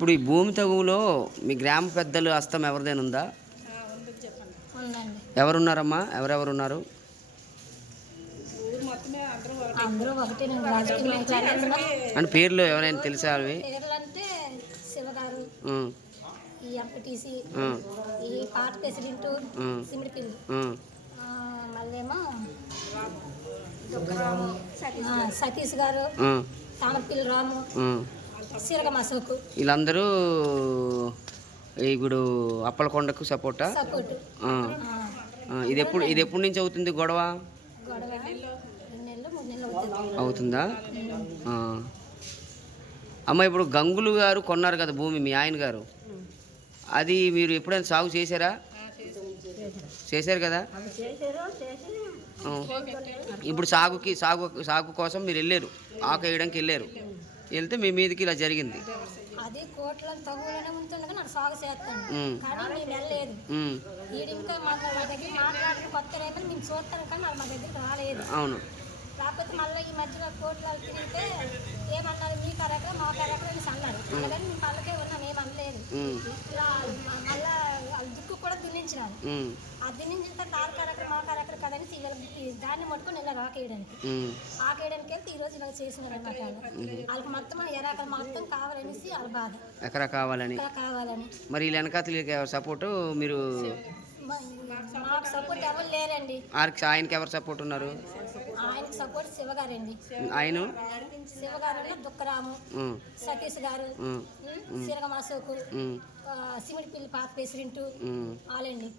ఇప్పుడు ఈ భూమి తగువులో మీ గ్రామ పెద్దలు హస్తం ఎవరిదైనా ఉందా? ఎవరున్నారమ్మా? ఎవరెవరున్నారు? అంటే పేర్లు ఎవరైనా తెలుసా అవి సతీష్ గారు తామరపిల్లి రాము. సిరగం వీళ్ళందరూ ఇప్పుడు అప్పలకొండకు సపోర్టా? ఇది ఎప్పుడు ఇది ఎప్పటి నుంచి అవుతుంది గొడవ? అవుతుంది. అమ్మ ఇప్పుడు గంగులు గారు కొన్నారు కదా భూమి మీ ఆయన గారు. అది మీరు ఎప్పుడైనా సాగు చేశారా? చేశారు కదా. ఇప్పుడు సాగుకి సాగు సాగు కోసం మీరు వెళ్ళారు. ఆకు వేయడానికి వెళ్ళారు. వెళ్తే మీ మీదకి ఇలా జరిగింది. అది తగులనే ఉంటుండగా నాకు సాగు చేస్తాను. కానీ నేను వెళ్ళలేదు. మా దగ్గర మాట్లాడిన కొత్త రైతులు మేము చూస్తాను కానీ వాళ్ళు మా దగ్గరికి రాలేదు. అవును. కాకపోతే మళ్ళీ ఈ మధ్యలో కోట్లు తిరిగితే ఏమన్నారు? మీ కరెక్ట్ మా దుక్కు కూడా దున్నించినారు ఉమ్, ఆ దున్నించిన తర్వాత దాని కరెక్ట్ మా కరెక్ట్ కదని దాన్ని పట్టుకొని ఇలా రాకేయడానికి ఉమ్, ఆకేయడానికి వెళ్తే ఈ రోజు ఇలా చేసినారు అన్నమాట వాళ్ళు. వాళ్ళకి మొత్తం ఎరాకలు మొత్తం కావాలనేసి వాళ్ళ బాధ. ఎకరా కావాలని? కావాలని. మరి వీళ్ళ వెనకాతలకి సపోర్టు? మీరు మాకు సపోర్ట్ ఎవరు లేరండి. ఆయనకి ఎవరు సపోర్ట్ ఉన్నారు? ఆయనకి సపోర్ట్ శివగారండి. ఆయన? శివగారు దుక్కరాము ఉమ్, సతీష్ గారు ఉమ్, సిరగం అశోకు ఉమ్, సిమిడిపిల్లి పాత ప్రెసిడెంట్ ఉమ్, వాళ్ళండి.